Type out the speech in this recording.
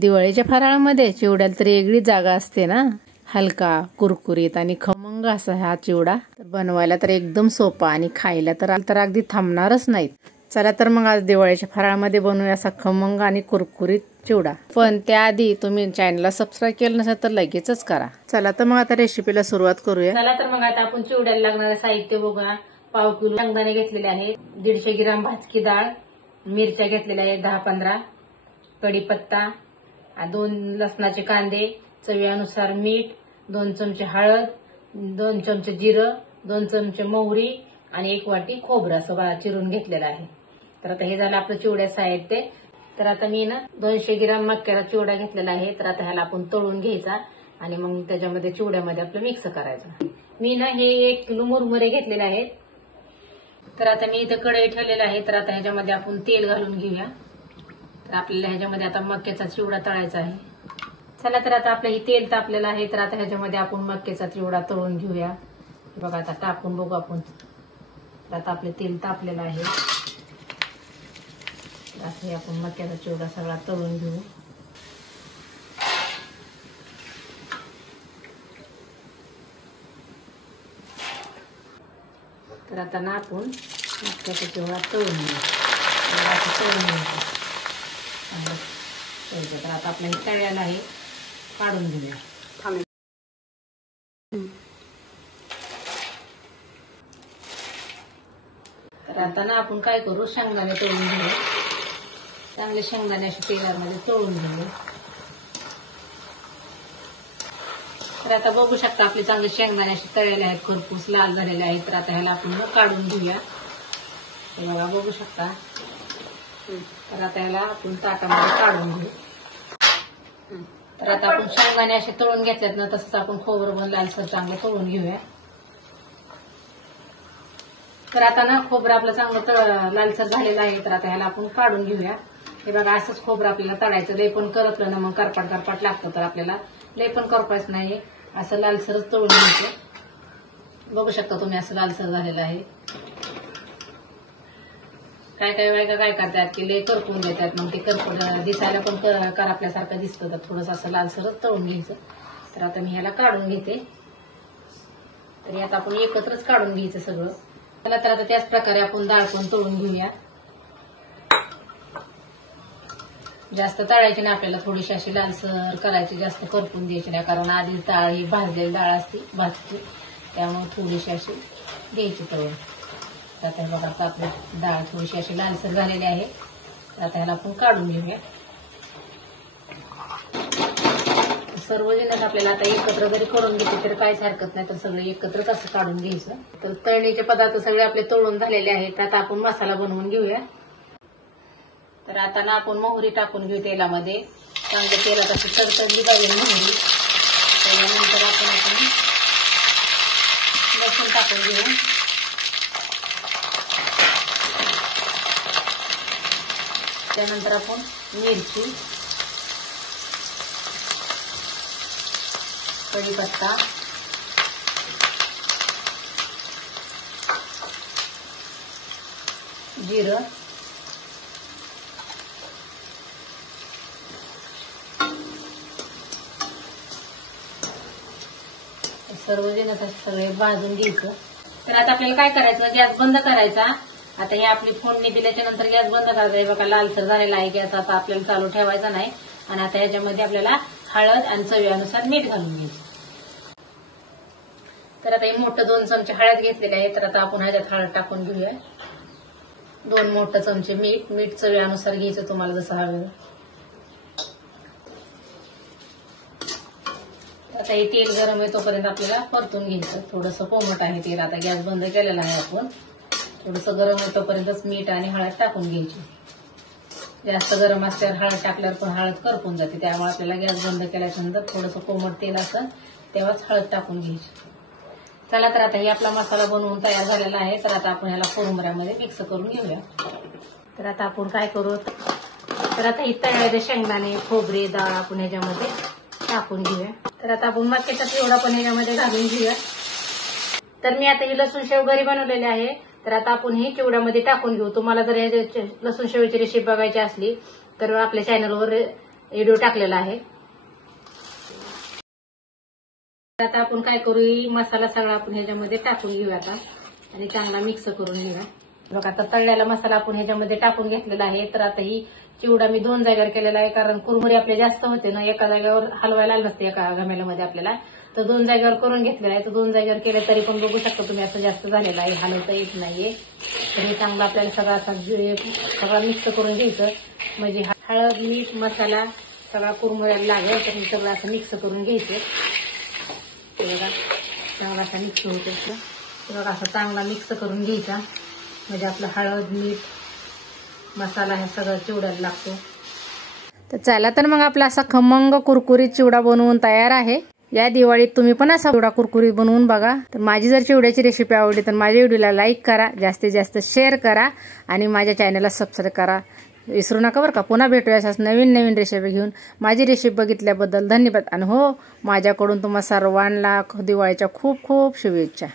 दिवाळीच्या फराळामध्ये चिवड्याला तरी वेगळी जागा असते ना. हलका, कुरकुरीत आणि खमंग असा हा चिवडा. बनवायला तर एकदम सोपा आणि खायला तर अगदी थांबणारच नाहीत. चला तर मग आज दिवाळीच्या फराळामध्ये बनवूया असा खमंग आणि कुरकुरीत चिवडा. पण त्याआधी तुम्ही चॅनलला सबस्क्राईब केलं नसेल तर लगेचच करा. चला तर मग आता रेसिपीला सुरुवात करूया. चला तर मग आता आपण चिवड्याला लागणारे साहित्य बघूया. पाव किलो शेंगदाणे घेतलेले आहेत, 150 ग्राम भाजकी डाळ, मिरच्या घेतलेल्या आहेत 10-15, कढीपत्ता, 2 लसणाचे कांदे, चवीनुसार मीठ, 2 चमचे हळद, 2 चमचे जिरं, 2 चमचे मोहरी आणि 1 वाटी खोबरं असं चिरून घेतलेलं आहे. तर आता हे झालं आपलं चिवड्या साहित्य. तर आता मी 200 ग्राम मक्याचा चिवडा घेतलेला आहे. तर आता ह्याला आपण तळून घ्यायचा आणि मग त्याच्यामध्ये चिवड्यामध्ये आपलं मिक्स करायचं. मी हे 1 किलो मुरमुरे घेतलेले आहेत. तर आता मी इथं कढई ठेवलेला आहे. तर आता ह्याच्यामध्ये आपण तेल घालून घेऊया. तर आपल्याला ह्याच्यामध्ये आता मक्याचा चिवडा तळायचा आहे. चला तर आता आपलं हे तेल तापलेलं आहे. तर आता ह्याच्यामध्ये आपण मक्याचा चिवडा तळून घेऊया. बघा आता टाकून बघू आपण. तर आता आपले तेल तापलेलं आहे. असं आपण मक्याचा चिवडा सगळा तळून घेऊ. तर आता आपण मक्याचा चिवडा तळून घेऊ. तर आता आपल्या तळ्याला आहे काढून घेऊया. तर आता आपण काय करू, शेंगदाणे तळून घेऊ. चांगले शेंगदाणे असे तेलामध्ये तळून घेऊ. तर आता बघू शकता आपले चांगले शेंगदाणे असे तळलेले आहेत, खरपूस लाल झालेले आहेत. तर आता ह्याला आपण काढून घेऊया. हे बघा बघू शकता. तर आता ह्याला आपण ताटामध्ये काढून घेऊ. तर आता आपण शेंगदाणे असे तळून घेतल्यात ना, तसंच आपण खोबरं पण लालसर चांगलं तळून घेऊया. तर आता खोबरं आपलं चांगलं लालसर झालेलं आहे. तर आता ह्याला आपण काढून घेऊया. हे बघा असंच खोबरं आपल्याला तळायचं. लय पण करपलं ना मग करपाट लागतं. तर आपल्याला लय पण करपायचं नाही, असं लालसरच तळून घ्यायचं. बघू शकता तुम्ही असं लालसर झालेलं आहे. काय बायका काय करतात की लय करपून देतात, मग ते करपट दिसायला पण करपल्यासारखं दिसतं. तर थोडंसं असं लालसरच तळून घ्यायचं. तर आता मी ह्याला काढून घेते. तरी आता आपण एकत्रच काढून घ्यायचं सगळं. तर आता त्याच प्रकारे आपण डाळ पण तळून घेऊया. जास्त तळायची नाही आपल्याला, थोडीशी अशी लालसर करायची, जास्त करपून द्यायची नाही. कारण आधीच डाळ ही भाजलेली डाळ असते भाजकी, त्यामुळे थोडीशी अशी घ्यायची तळून. तर आता बघा आता आपली डाळ थोडीशी अशी लालसर झालेली आहे. तर आता ह्याला आपण काढून घेऊया. सर्व जिन्नस आपल्याला आता एकत्र जरी करून घेतले तर काहीच हरकत नाही. तर सगळे एकत्रच असं काढून घ्यायचं. तर तळणीचे पदार्थ सगळे आपले तळून झालेले आहेत. आता आपण मसाला बनवून घेऊया. तर आता आपण मोहरी टाकून घेऊ तेलामध्ये. चांगलं तेलात अशी तडतडली पाहिजे मोहरी. त्याच्यानंतर आपण लसूण टाकून घेऊ. त्यानंतर आपण मिरची, कढीपत्ता, जिरं, सर्व जिन्नस सगळे भाजून घ्यायचं. तर आता आपल्याला काय करायचं, गॅस बंद करायचा. आता हे आपली फोडणी दिल्याच्या नंतर गॅस बंद करायचा. बघा लालसर झालेला आहे गॅस. आता आपल्याला चालू ठेवायचा नाही. आणि आता ह्याच्यामध्ये आपल्याला हळद आणि चवीनुसार मीठ घालून घ्यायचं. तर आता हे मोठं 2 चमचे हळद घेतलेले आहे. तर आता आपण ह्याच्यात हळद टाकून घेऊया. 2 मोठे चमचे मीठ चवीनुसार घ्यायचं तुम्हाला जसं हवं. आता हे तेल गरम आहे तोपर्यंत आपल्याला परतून घ्यायचं. थोडंसं कोमट आहे तेल. आता गॅस बंद केलेला आहे आपण. थोडंसं गरम आहे तोपर्यंतच मीठ आणि हळद टाकून घ्यायची. जास्त गरम असल्यावर हळद टाकल्यावर पण हळद करपून जाते. त्यामुळे आपल्याला गॅस बंद केल्याच्या नंतर थोडंसं कोमट तेल असतं तेव्हाच हळद टाकून घ्यायची. चला तर आता हे आपला मसाला बनवून तयार झालेला आहे. तर आता आपण ह्याला कोरंबऱ्यामध्ये मिक्स करून घेऊया. तर आता आपण काय करू, तर आता ही तळलेले शेंगदाणे, खोबरे, डाळ आपण ह्याच्यामध्ये टाकून घेऊया. तर आता आपण मक्याचा चिवडा पण ह्याच्यामध्ये घालून घेऊया. तर मी आता ही लसूण शेव घरी बनवलेली आहे. तर आता आपण ही चिवड्यामध्ये टाकून घेऊ. तुम्हाला जर लसूण शेवची रेसिपी बघायची असली तर आपल्या चॅनलवर व्हिडिओ टाकलेला आहे. आता आपण काय करू, मसाला सगळा आपण ह्याच्यामध्ये टाकून घेऊया आता आणि चांगला मिक्स करून घेऊया. बघा आता तळलेला मसाला आपण ह्याच्यामध्ये टाकून घेतलेला आहे. तर आता ही चिवडा मी 2 जागेवर केलेला आहे, कारण कुरमुरी आपले जास्त होते ना, एका जागेवर हलवायला आलं नसते एका घमेल्यामध्ये आपल्याला. तर 2 जागेवर करून घेतलेला आहे. तर 2 जागेवर केले तरी पण बघू शकता तुम्ही असं जास्त झालेलं आहे, हलवता येत नाहीये. तर हे चांगलं आपल्याला सगळा मिक्स करून घ्यायचं, म्हणजे हळद मीठ मसाला सगळा कुरमुऱ्याला लागेल. तर सगळं असं मिक्स करून घ्यायचं. बघा चांगला असा मिक्स होतो. बघा असं चांगला मिक्स करून घ्यायचा, म्हणजे आपलं हळद मीठ मसाला हे सगळं चिवड्याला लागतो. तर चला तर मग आपला असा खमंग कुरकुरीत चिवडा बनवून तयार आहे. या दिवाळीत तुम्ही पण असा चिवडा कुरकुरीत बनवून बघा. तर माझी जर चिवड्याची रेसिपी आवडली तर माझ्या व्हिडिओला लाईक करा, जास्तीत जास्त शेअर करा आणि माझ्या चॅनलला सबस्क्राईब करा विसरू नका बरं का. पुन्हा भेटूया अशाच नवीन नवीन रेसिपी घेऊन. माझी रेसिपी बघितल्याबद्दल धन्यवाद आणि हो, माझ्याकडून तुम्हा सर्वांना दिवाळीच्या खूप खूप शुभेच्छा.